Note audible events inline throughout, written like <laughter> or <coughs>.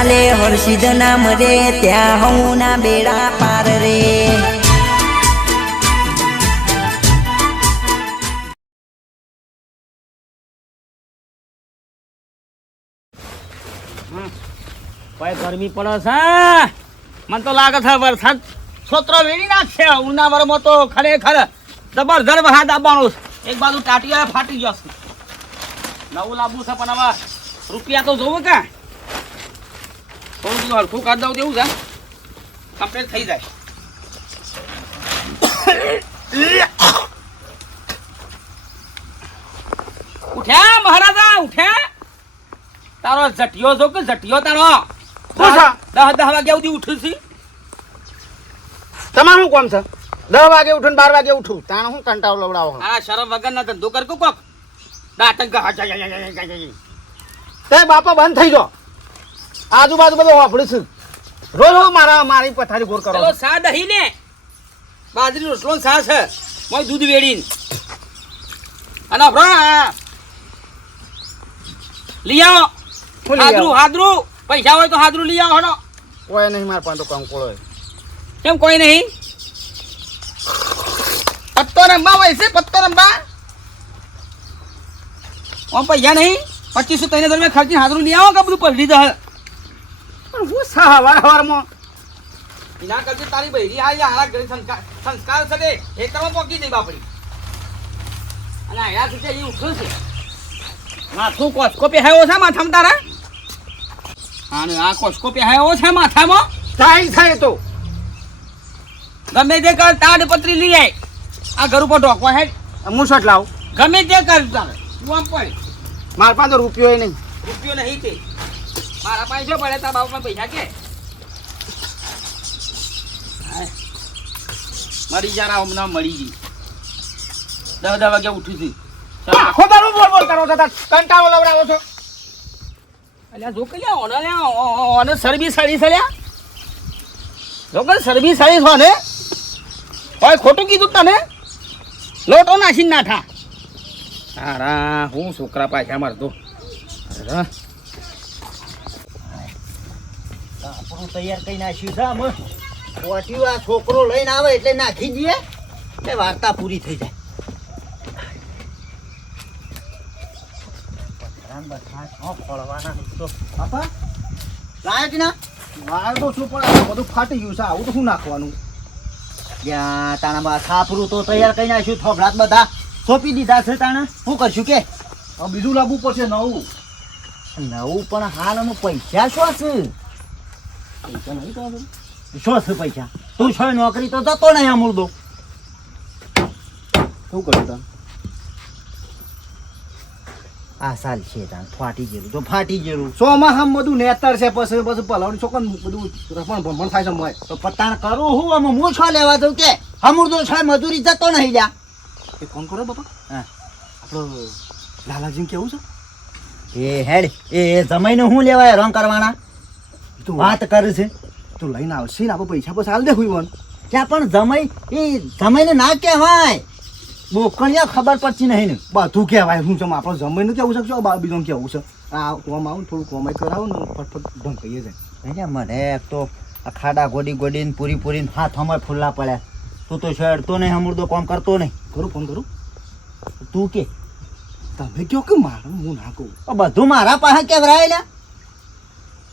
ચાલે હર્ષિદ નામ રે, ત્યાં હું ના બેડા પાર રે. ભાઈ, ગરમી પડે છે. મને તો લાગે છે વરસાદ છોતરો વેડી નાખશે. ઉનાવરમાં તો ખરેખર જબરજસ્ત વરસાદ દાબાણો એક બાજુ ટાટિયા ફાટી જશે નવું લાવવું છે, પણ હવે રૂપિયા તો જોવું કે. થોડું બધું હરખું કરી દઉં તેવું છે. કમ્પ્લીટ થઈ જાય. ઉઠ્યા મહારાજા ઉઠ્યા તારો જટિયો છો કે જટિયો તારો? દહ દહ વાગ્યા સુધી ઉઠું છું. તમારું શું કામ છે? દસ વાગે ઉઠું બાર વાગે ઉઠું. તાણે શું કંટાળો લવડાવો? આ શરમ વગર ના ધંધો કર કોક. દાટંગ. તે બાપા બંધ થઈ જાઓ. આજુબાજુ બધું વાપરું છું. રોજ રોજ મારા મારી પથારી ગોર કરો. ચલો સા દહીં ને બાજરી રોટલો સા છે. મોય દૂધ વેડીને અને અભરો આ. લઈ આવો. હાદરું હાદરું પૈસા હોય તો હાદરું લઈ આવો હનો કોઈ નહીં મારા પાસે તો કંકોળો. કેમ કોઈ નહીં? પત્તો રંબા હોય છે પત્તો રંબા ઓમ પૈસા નહીં? પચીસો ત્રણ હજાર રૂપિયા ખર્ચી હાજરું લઈ આવો કે બધું પલટી દે? પણ હું સવાર હવારમાં એના કરતી તારી બૈરી હારી હારા ઘરે સંસ્કાર સંસ્કાર છે એ ખેતરમાં પોકી બાપડી. અને આયા સુધી એ ઉઠ્યું છે. માથું કોચકો પહેરાયો છે માથામાં તારા? અને આ કોચકો પહેરાયો છે માથામાં? થાય થાય તો. ગમે તે કર તાડ પત્રી લઈ આય. આ ઘર ઉપર ઢોકવા હે. હું લાવું. ગમે તે કર તારે. તું આમ પડ. મારા પાસે રૂપિયો નહીં. રૂપિયો નહીં તે. મારા પાસે જો પડે? તારા બાપા પૈસા કે. મરી જારા હમણાં મરી ગઈ દસ દસ વાગે ઉઠી હતી આખો દારૂ બોલ બોલ કરો કંટાળો લવડાવો છો. અલ્યા જો કે ઓને લ્યા ઓને સરબી સડી સડ્યા જો કે સરબી સડી છો ને ખોટું કીધું તને? લોટો નાખીને નાઠા તારા હું છોકરા પાછા મારતો. અરે આપણું તૈયાર કરી નાખ્યું છે આમાં. પોટ્યું આ છોકરો લઈને આવે એટલે નાખી દઈએ. એટલે વાર્તા પૂરી થઈ જાય. પતરાન બતરાન ફળવાના નહીં તો. બાપા, લાયા કે ના? મારે શું પણ બધું ફાટી ગયું છે આવું તો શું નાખવાનું? ત્યાં તાણામાં સાપરું તો તૈયાર કરી નાખ્યું થોભલાત બધા સોંપી દીધા છે તાણે. શું કરશું કે? બીજું લાવવું પડશે નવું. નવું પણ હાલ પૈસા શું છે પૈસા નહીં તો શું છે પૈસા? તું છો નોકરી તો જતો નહીં અમૂલ દો. શું કરું તાર આ સાલ છે તાન ફાટી ગયેલું. તો ફાટી ગયેલું. સો માં હમ બધું નેતર છે પછી પછી પલાવડી છોકરા બધું રફણ ભમણ થાય છે મય. તો પતાણ કરું હું આમાં હું છો લેવા દઉં કે? હમુરદો છો મજૂરી જતો નહીં જા. એ કોણ કરો બાપા? હા. આપણો લાલાજી કેવું છે? એ હેડ એ જમાઈને હું લેવાય રંગ કરવાના? તું વાત કરે છે. તું લઈને આવશે ને આપણે પૈસા પછી હાલ દે વન ત્યાં પણ જમાઈ એ જમાઈને ના કહેવાય. બોકણિયા ખબર પડતી નહીં ને. બધું કહેવાય. શું જમ આપણો જમીન કેવું શકશો બીજો બા બીજું કેવું છે? આ કોમ આવું થોડું કોમાઈ કરાવો ને ફટફટ કહીએ છે મને તો આ ખાડા ગોડી ગોડીને પૂરી પૂરીને હાથ અમારે ફૂલ્લા પડ્યા. તું તો શેડતો નહીં હમુરદો કોમ કરતો નહીં. કરું ફોન કરું. તું કે. તમે કયો કે મારું હું ના કહું. બધું મારા પાસે કેવરાયેલા?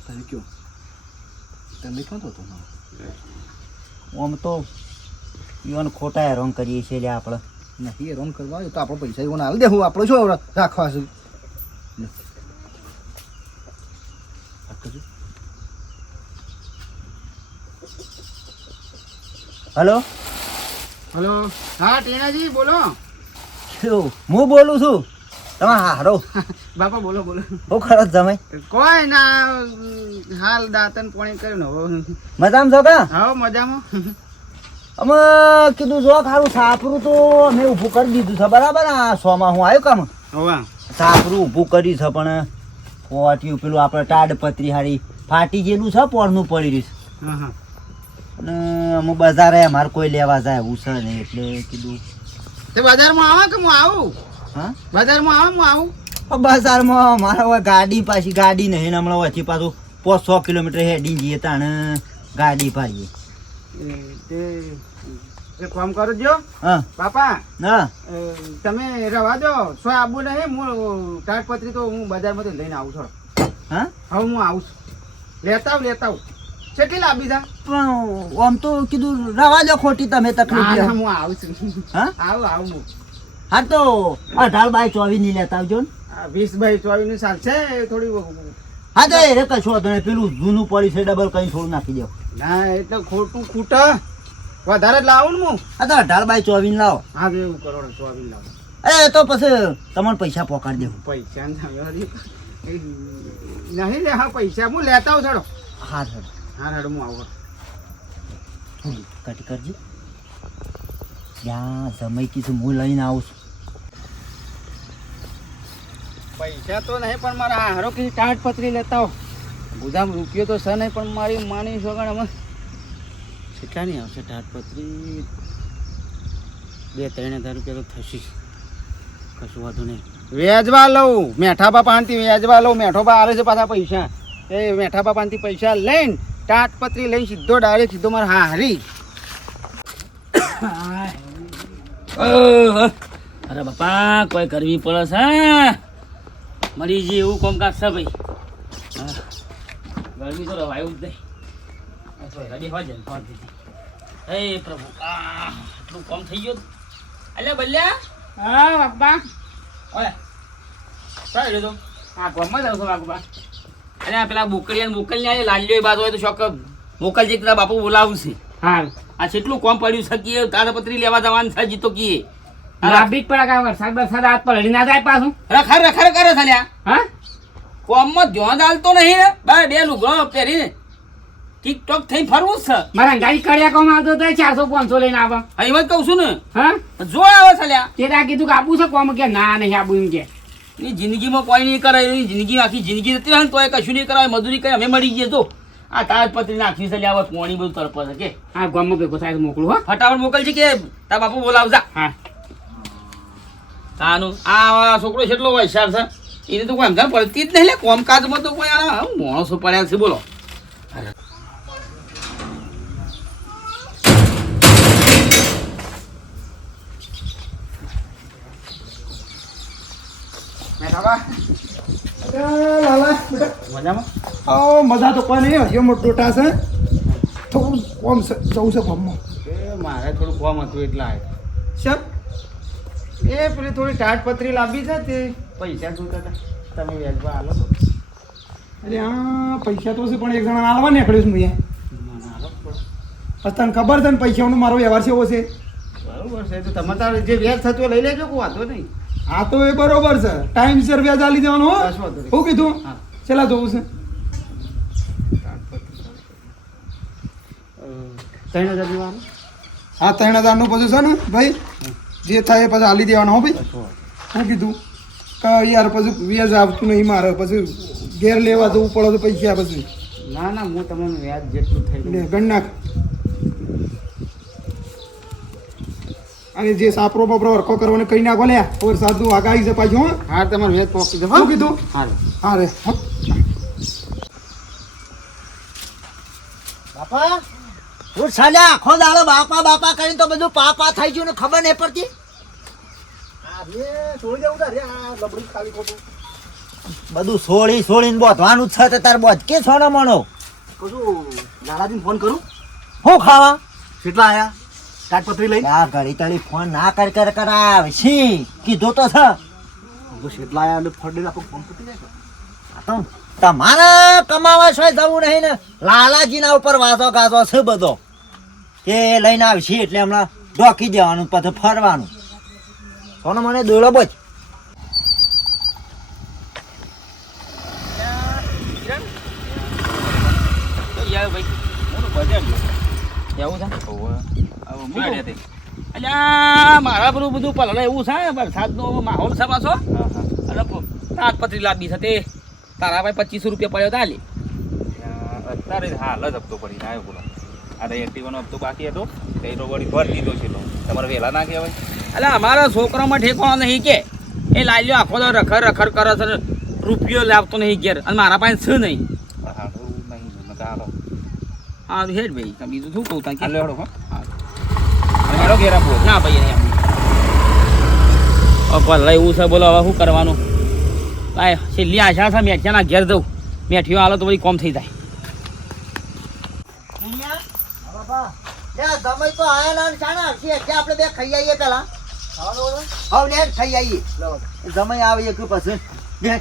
તમે કયો? તમે ક્યાં તો તમે આમ તો ઈવન ખોટા રંગ કરીએ છીએ એટલે આપણે. નહીં એ રોંગ કરવા તો આપણો પૈસા એવું હાલ દે હું આપણો શું રાખવા છે. હલો? હલો. હા ટીનાજી બોલો. શું? હું બોલું છું? તમે હારો. <laughs> બાપા બોલો બોલો. હું ખરો તમે. કોઈ ના હાલ દાંતન પોણી કર્યું ને મજામાં છો કા? હા મજામાં. અમે કીધું જો ખારું સાપરું તો અમે ઊભું કરી દીધું છે. બરાબર? આ સોમાં હું આવ્યો કામ? હવે. સાપરું ઊભું કરી છે પણ ફોટ્યું પેલું આપણે તાડપત્રી હારી ફાટી ગયેલું છે પોળનું પડી રહીશ અને અમે બજારે અમારે કોઈ લેવા જાય એવું છે નહીં એટલે કીધું તે બજારમાં આવે કે હું આવું? હા? બજારમાં આવું હું આવું. બજારમાં મારા હવે ગાડી પાછી ગાડી નહીં ને હમણાં વચ્ચે પાછું પાંચ સો કિલોમીટર હેડી જઈએ તાણે ગાડી પાછી એક કામ કરો જો. બાપા હા. તમે રવા દો. સો આબુ નહીં હું તાટપત્રી તો હું બજારમાંથી લઈને આવું છું. હા? હવે હું આવું છું. લેતા આવું લેતા આવું. કેટલી લાંબી છે? પણ આમ તો કીધું રવા દો ખોટી તમે તકલીફ હું આવું છું. હા? આવું આવું. હું તો અઢાર બાય ચોવીસની લેતા આવજો ને. વીસ બાય ચોવીસની છે થોડી હા તો એ કશો વાંધો નહીં પેલું જૂનું પડી છે ડબલ કઈ થોડું નાખી દો. ના એટલે ખોટું ખૂટે. વધારે લાવો ને હું. હા તો અઢાર બાય ચોવીસ લાવો. હા એવું કરો ચોવીસ લાવો. એ તો પછી તમને પૈસા પોકાડી દેવું. પૈસા નહીં લે હા પૈસા હું લેતા આવું થોડો હા સર હા રેડ હું આવું. કટ કરજે. ત્યાં સમય કીધું? હું લઈને આવું છું. પૈસા તો નહીં, પણ મારા હારો કે ટાટ પતરી લેતા હો ગુદામ રૂપિયો તો છે નહીં, પણ મારી માની સોગણ અમે કેટલાની આવશે ટાટ પતરી? બે, ત્રણ હજાર રૂપિયા તો થશે. કશું વાંધો નહીં. વેજવા લઉં. મેઠા બાપાથી વેજવા લઉં. મેઠો બા આવે છે પાછા પૈસા. એ મેઠા બાપાથી પૈસા લઈને ટાટ પત્રી લઈને સીધો ડાયરેક્ટ સીધો મારે હારી <coughs> અરે બાપા કોઈ કરવી પડે છે મરી જે એવું કામકાજ છે ભાઈ. ગરમી તો રવાયું જ નહીં. રડી હોય જ ને, હોય જ હે પ્રભુ આ આટલું કોમ થઈ ગયું? અલ્યા બલ્યા? હા બાપા. ઓય ચાલ રે તો હા ગમત છું બાપા. અલ્યા પેલા બોકડિયા મોકલને આલે લાલ્યો બાદ હોય તો શોખ મોકલજી તારા બાપુ છે. હા આ કેટલું કોમ પડ્યું છે કે તાડપત્રી લેવા જવાનું છે જીતો કીએ લાંબી પડા કાંઈ વરસાદ વરસાદ હાથ પલળી ના જાય પાછું. રખર રખર કરે છે લ્યા હા? કોમમાં ધ્યાન આલતો નહીં બે બે લુગડો પહેરીને ટિકટોક થઈ ફરવું છે. મારા ગાડી કડિયા કોમ આવતો તો ચારસો પાંચસો લઈને આવા. અહીં વાત કહું છું ને. હા? જો આવે છે લ્યા તે ત્યાં કીધું કે આપું છે કોમ કે ના નહીં આબુ એમ કે. જિંદગીમાં કોઈ નહીં કરે એની જિંદગી આખી જિંદગી નથી તોય કશું નહીં કરાય મજૂરી કરે અમે મળી જઈએ તો આ તાજપત્રી નાખી છે લ્યા પોણી બધું તરફ છે કે? હા ગામમાં ભેગો થાય તો મોકલું હા. ફટાફટ મોકલજે કે તારા બાપુ બોલાવજા. હા. તાનું આ છોકરો કેટલો હોશિયાર છે. એને તો કોઈ સમજણ પડતી જ નહીં લે કોમકાજમાં તો કોઈ આ માણસો પડ્યા છે બોલો. મજામાં? આવો મજા તો કોઈ નહીં હજી મોટો ટા છે. થોડું કોમ જવું છે ગામમાં એ મારે થોડું કોમ હતું એટલે આવ્યો સર એ પેલી થોડી તાટપત્રી લાંબી છે તે. પૈસા જોતા હતા તમે વ્યાજમાં આલો અરે હા પૈસા તો છે પણ એક જણા આલવા નીકળ્યો છું મેં તને ખબર છે ને પૈસાનો મારો વ્યવહાર છે એવો છે? બરોબર છે તો તમે તારે જે વ્યાજ થતું લઈ લેજો કોઈ વાંધો નહીં. હા તો એ બરોબર છે. ટાઈમ સર વ્યાજ આલી દેવાનું હો. શું કીધું ચલા જોવું છે. ત્રણ હજાર દેવાનું હા ત્રણ હજારનું પછી છે ને ભાઈ? જે થાય એ પછી હાલી દેવાનું હો ભાઈ. શું કીધું કે યાર પછી વ્યાજ આવતું નહીં મારે પછી ઘેર લેવા જવું પડે તો પૈસા પછી. ના ના હું તમને વ્યાજ જેટલું થઈ ગયું. ગણ નાખ. અને જે સાપરો બપરો હરખો કરવાને કહી નાખો લે સાધુ આગાહી છે પાછું હા. તમારે વેત પોકી દો શું કીધું? હા. હા રે બાપા હું સાલ્યા આખો દાડો બાપા બાપા કરીને તો બધું પાપા થઈ ગયું ને ખબર નહીં પડતી? બધું સોળી સોળીને બોધવાનું વાનું છે તે તાર બોધ કે છોડો મણો કશું લાલાજીને ફોન કરું? હું ખાવા? કેટલા આયા? તાટપત્રી લઈ? આ ઘડી તળી ફોન ના કર કર કરાવ છી કીધો તો છે. તો આયા એટલે ફોન આપણે ફોન પટી જાય તો તમારે કમાવા છે જવું નહીં ને. લાલાજીના ઉપર વાતો ગાતો છે બધો. કે લઈને આવશે એટલે હમણાં ડોકી દેવાનું પછી ફરવાનું. સોનો મને દોડો બોજ તો યાર ભાઈ મોટું બજાર લે. એવું છે? અલ્યા મારા બધું બધું પલળે એવું છે વરસાદનો માહોલ છે પાછો. અને તાજપત્રી લાંબી છે તે. તારા ભાઈ પચીસો રૂપિયા પડ્યો હતા લે અત્યારે હાલ જ હપ્તો પડી આવ્યો બોલો. અરે એક્ટિવાનો હપ્તો બાકી હતો. એ તો વળી ભરી દીધો છે તો. તમારે વહેલા ના કહેવાય. એટલે અમારા છોકરામાં ઠેકાણો નહીં કે. એ લાલ્યો આખો તો રખર રખર કરે છે રૂપિયો લાવતો નહીં ઘેર. અને મારા પાસે છે નહીં. હારું ચાલો હા તો હેડ ભાઈ તમે બીજું શું કહું હાલો હેડો હા. ઘેર આપો ના ભાઈ નહીં અપર એવું છે બોલો હવે શું કરવાનું? કાંઈ છેલ્લી આશા છે મેઠિયાના ઘેર જવું મેઠીઓ હાલો તો બધી કોમ થઈ જાય. બાપા. લે તો આયા ના ને શાના? આવશે આપણે બે ખાઈ આવીએ પેલા? હવે ખાઈ આવીએ જમાઈ આવીએ કે પછી? લે.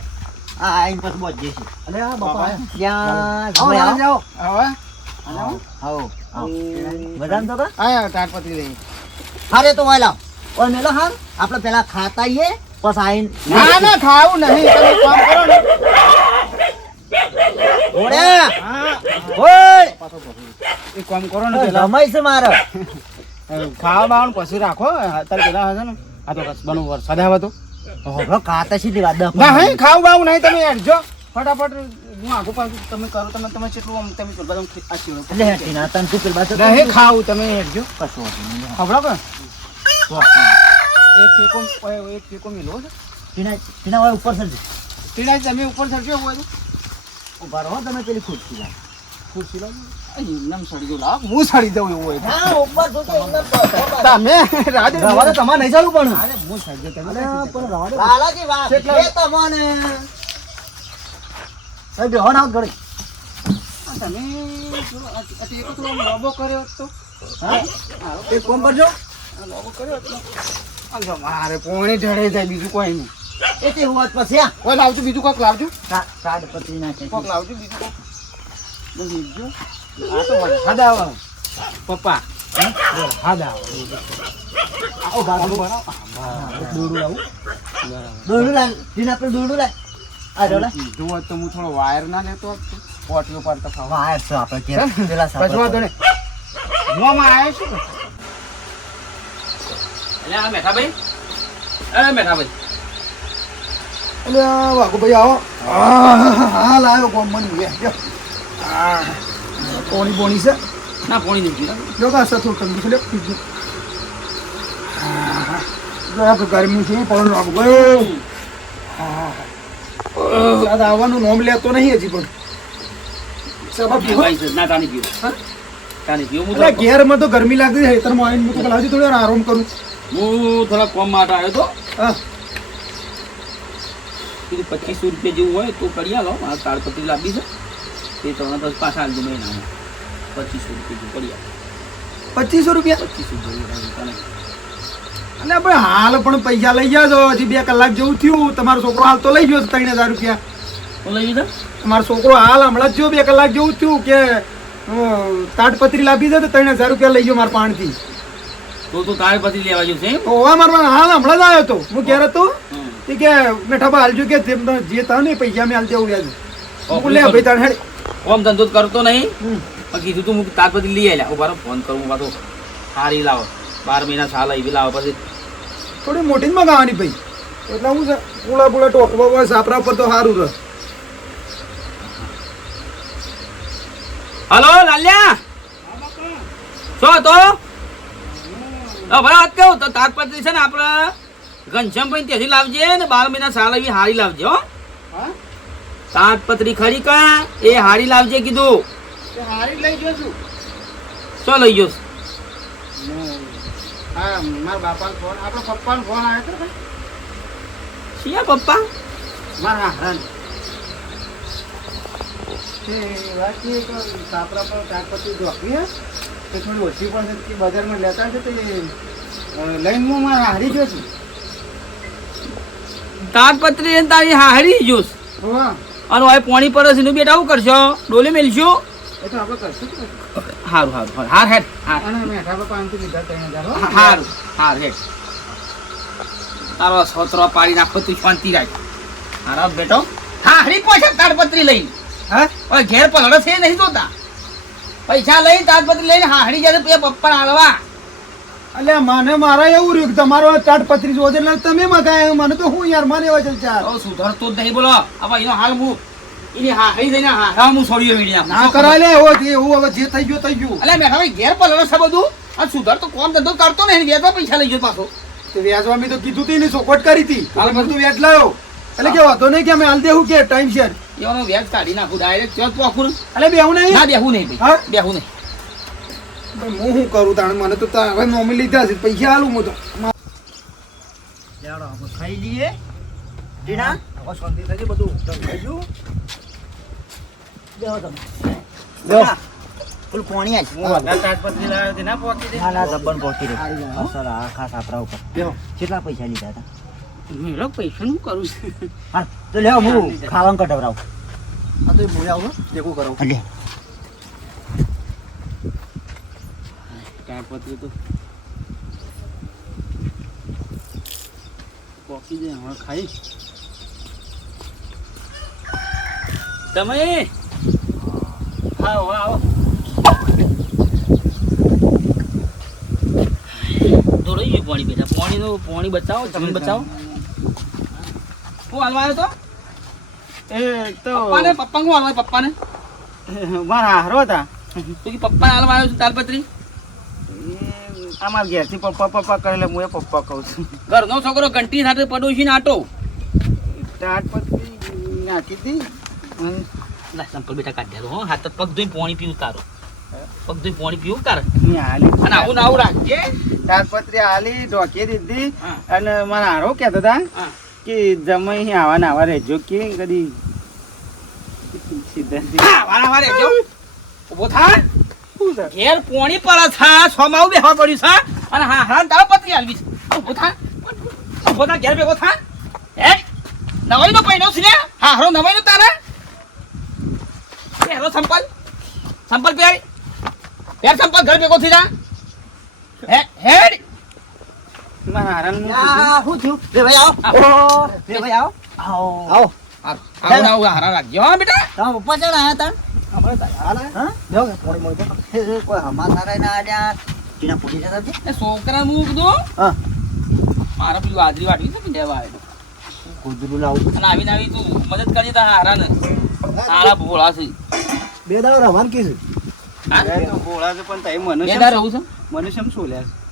આ આઈને પછી બોજ જઈશું. અરે બાપા ત્યાં જમાઈ આવો. હવે બધાને તો વાય લાવ ઓય મેલો હાર આપણે પેલા ખાતા આવીએ પછી આઈને ના ના ખાવું નહીં. તમે કામ કરો ને. ઓડે. ઓય એ કામ કરો ને પેલા. જમાઈ છે મારો. ખાવા બાવાનું પછી રાખો. અત્યારે પેલા હશે ને. આ તો કસબાનો વરસાદ આવે તો. હવે ખાતા સીધી વાત. ના હે ખાવું બાવું નહીં તમે ફટાફટ હું આગુ પાછું તમે કરો તમે તમે કેટલું આમ તમે બધા આમ આ ચીડો. એટલે હેઠી ના તને તું પેલા બાજુ હે ખાવું તમે હેડજો કશું નહીં. ખબરો કે એક ટેકો એક ટેકો મેલો છે ટીના ટીના વાય ઉપર સરજી. ટીના તમે ઉપર ચડજો હોય ઊભા રહો તમે પેલી ખુરશી લાવ. ખુરશી લાવજો એમ સડી લાવ હું સડી દઉં એવું હોય. હા ઉપર તો તમે તમારે નહીં ચાલુ પણ. હું સડી દઉં તમે પણ રવા લાલાજી વાહ. એ તમને. સાહેબ બેહો ના ઘડી તમે ટેકો થોડો લોબો કર્યો હોત. તો હા? એક કોમ કરજો? લોબો કર્યો હોત મારે પોણી ઢળે જાય બીજું કોઈ નહીં. એ તે પછી આ કોઈ લાવજો બીજું કોક લાવજો. કાર્ડ પત્રી નાખે કોક લાવજો બીજું બસ આ તો વરસાદ આવે પપ્પા વરસાદ આવે આવો બાજુ બનાવો દોડું લાવું દોડું લાવ. પર દોડું લાવ. કીધું હોત તો હું થોડો વાયર ના લેતો તો વાયર છે આપણે. પેલા ને મોંમાં આવ્યો છું એટલે આ ભાઈ એટલે આવો આહ, હાલ આવ્યો કોમ મને લે જો. આહ, પોણી છે ના પોણી નહીં. જો કે સથુર ઠંડુ છે લે, ગરમી છે પણ ગયો આહ. યાદ આવવાનું નોમ લેતો નહીં હજી પણ. સભા પીવો. ના તાની પીવું તાની પીવું હું તો ઘેરમાં તો ગરમી લાગતી છે હેતરમાં આવીને હું તો પેલા હજી થોડી વાર આરામ કરું હું થોડા કોમ માટે આવ્યો તો. હા. પચીસો રૂપિયા જેવું હોય તો કરી આલો આ તાળપત્રી લાવી છે. તે ત્રણ દસ પાછા આલજો મહિનામાં. પચીસો રૂપિયા જેવું કરી પચીસો રૂપિયા? પચીસો જેવું અને આપણે હાલ પણ પૈસા લઈ જાજો. હજી બે કલાક જેવું થયું તમારો છોકરો હાલ તો લઈ ગયો ત્રણ હજાર રૂપિયા. લઈ લીધા તમારો છોકરો હાલ હમણાં જ જો બે કલાક જેવું થયું કે તાડપત્રી લાવી દે તો ત્રણ હજાર રૂપિયા લઈ ગયો મારા પાણથી. તો તું તાળપત્રી લેવા જશે છે તો મારા હાલ હમણાં જ આવ્યો હતો હું ઘેર હતો. કે મેઠા કે મેઠાબા હાલજો કે જેમ જે તા ને પૈસા મેં હાલ દેવું ઓ, હું લે ભાઈ તાણ હેડ. ઓમ ધંધો કરતો નહીં. પણ કીધું તું હું તાળપત્રી લઈ આવ્યા ઊભા ફોન કરું પાછો સારી લાવો. બાર મહિના સાલ આવી લાવો પછી. થોડી મોટી જ મગાવવાની ભાઈ. એટલે હું છે પૂળા પૂળા ટોકવા સાપરા પર તો સારું રહે. હલો લાલ્યા. શું હતો? ભલા કેવું તો તાજપત્રી છે ને આપણે ઘનશ્યામભાઈ ત્યાંથી લાવજે ને બાર મહિના સાલ એવી હારી લાવજે હો. હા? તાજપત્રી ખરી કા? એ હારી લાવજે કીધું. હારી લઈ જશું શું લઈ જશ હા મારા બાપાનો ફોન આપણો પપ્પાનો ફોન આવ્યો હતો શિયા પપ્પા? મારા વાત એ કે કાપરા પર થોડી ઓછી પણ છે બજારમાં લેતા છે તે અ, લઈને હું મારા હારી ગયો છું તાજપત્રી ને તારી હારી જોશ હા અને હવે પોણી પર છે બેટા આવું કરશો? ડોલે મેલશો? એ તો આપણે કરશું જ ને. હારું હેડ અને મેઠા પર પાંચથી લીધા ત્રણ હજાર હો. હારું હાર હેડ. તારો સોતરો પાડી નાખો તું શાંતિ રાખ. હારા બેટો. હા હરી પોછે તાડપત્રી લઈને. હા? ઘેર પલડો છે નહીં જોતા? પૈસા લઈને તાજપત્રી લઈને હાહડી જાય પછી પપ્પા હાલવા. અલ્યા મને મારા એવું રહ્યું કે તમારો આ તાડપત્રી જોવો એટલે તમે મગાય મને તો હું યાર મને એવા છે ચાર. તો સુધરતો જ નહીં બોલો. હવે ભાઈનો હાલ હું એની હાહડી જઈને હારા હું છોડ્યો મીડિયા ના કરાય લે એવો જે એવું હવે જે થઈ ગયું થઈ ગયું. અલે મેઠા ભાઈ ઘેર પલડો છે બધું. આ સુધર તો કોમ ધંધો કરતો નહીં વેચવા પૈસા લઈ ગયો પાછો. તે વ્યાજવા મેં તો કીધું તું એની ચોખવટ કરી હતી. હાલ હાલ બધું વ્યાજ લાવ્યો એટલે કે વાંધો નહીં કે અમે હાલ દેવું કે ટાઈમ શેર એવાનો વ્યાજ કાઢી નાખું ડાયરેક્ટ ચોથ પોખું અલે બેહું નહીં? ના બેહું નહીં ભાઈ. હા? બેહું નહીં. હું શું કરું તાણ? મને તો હવે નોમી લીધા છે પૈસા આલું હું તો. ખાઈ લઈએ. ટીના હવે શાંતિ થઈ ગઈ બધું. થઈ ગયું બેહો તમે. બેહો. પેલું પોણી આજ હું વધારે લાવ્યો ના પહોંચી દે. ના ના જબ્બન પહોંચી રહ્યું અસર આ ખાસ આપણા ઉપર. કેટલા પૈસા લીધા હતા? મેળો પૈસાનું કરું છું. હા તો લે હું ખાવાનું કઢવરાવું હા તો હું આવું દેખું કરું. લે તાટપત્રી તો પહોંચી જાય હમણાં ખાઈ તમે? આવો આવો. દોડી ગયું પાણી બેટા પાણીનું પાણી બચાવો જમીન બચાવો. હું હાલવા આવ્યો તો? એ તો પપ્પાને? પપ્પા હું હાલવા પપ્પાને? મારા હારો હતા. તો કે પપ્પાને હાલવા આવ્યો છું તાલપત્રી? એ અમારા ઘેરથી પપ્પા પપ્પા કરે એટલે હું એ પપ્પા કહું છું. ઘરનો છોકરો ઘંટી સાથે પડોશી આટો. તાટપત્રી નાખી હતી. લા સંપલ બેટા કાઢ હો. હાથ પગ ધોઈને પાણી પીવું તારો. પગ ધોઈને પાણી પીવું તાર હાલી. અને આવું ને આવું રાખજે. તાટપત્રી હાલી ઢોકી દીધી. અને મારા હારો કહેતા હતા. કે જમાઈ અહીં આવા ને આવા રહેજો કે કદી સીધા હા, વારા વારે જો ઊભો થા. ઘેર પોણી પર થા. સોમાવું બેહવા પડ્યું છે. અને હા હા તારો પત્રી હાલવી છે. ઊભો થા. ઊભો થા ઘેર ભેગો થા. એ નવાઈ નો પૈણો છે હા હરો નવાઈ નો તારે હેરો સંપલ. સંપલ પહેર પેર સંપલ ઘર ભેગો થઈ જા. હે હેડ. છોકરા કીધું? હા. મારા પેલું હાજરી વાટવી છે ને લેવા આવ્યો કુદરું લાવું. અને આવીને આવી તું. મદદ કરી તા હારાને. હારા ભોળા છે. બે દાવ રવાન કીધું. હા? ભોળા છે પણ તઈ મનુષ્ય બે શેમ- દાર રહું છે? મને શું લે બે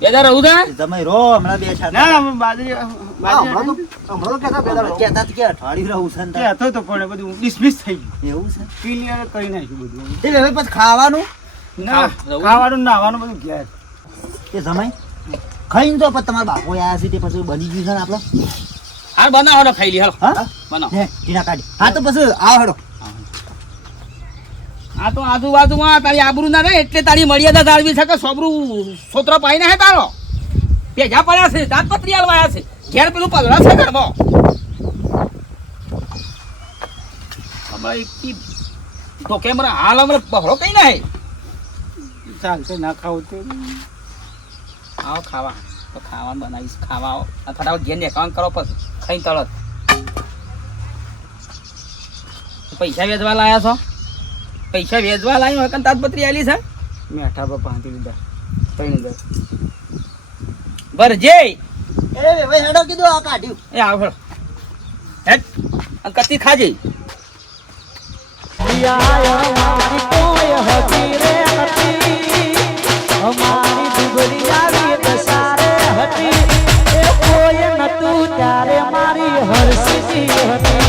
દાર રહું છે તમે રો હમણાં બેઠા ના બાજરી બાજરી હમણાં તો હમણાં તો કહેતા બે દાવ રવાન. હતા કે અઠવાડી રહું છે ને કે હતો તો પણ બધું ડિસમિસ થઈ ગયું. એવું છે? ક્લિયર કરી નાખ્યું બધું એ હવે પછી ખાવાનું? ના. ખાવાનું નાવાનું બધું ઘેર. એ જમાઈ ખાઈને તો પછી તમારા બાપો આવ્યા છે તે પછી બની ગયું છે ને આપણે? હાલ બનાવો ને ખાઈ લી હાલો. હા? બનાવો. ટીના કાઢી. હા તો પછી આવો હેડો આ તો આજુબાજુમાં તારી આબરૂ ના રહે એટલે તારી મર્યાદા જાળવી છે કે સોબરું સોત્ર પાઈ હે તારો. ભેજા પડ્યા છે દાંતપત્રી હાલવાયા છે. ઘેર પેલું પગડા છે ઘરમાં. હમણાં એકથી તો કેમ રે હાલ હમણાં બહરો કઈ ના હે ચાલશે ના ખાવું તો. આવો ખાવા. તો ખાવાનું બનાવીશ ખાવા આવો. આ ફટાફટ ઘેર નેકાવાનું કરો પછી. ખાઈ તળત પૈસા વેચવા લાયા છો? પૈસા વેચવા લાવ્યો હકન તાજપત્રી આલી છે? મેઠા પર પાંચી લીધા. ત્રણ હજાર. ભરજે. એ ભાઈ હેડો કીધું આ કાઢ્યું. એ આવ હેડો હેડ. આ કતી ખાજે. અમારી દુબળી આવી બસારે હતી એ કોઈ નતું ત્યારે મારી હરસી હતી.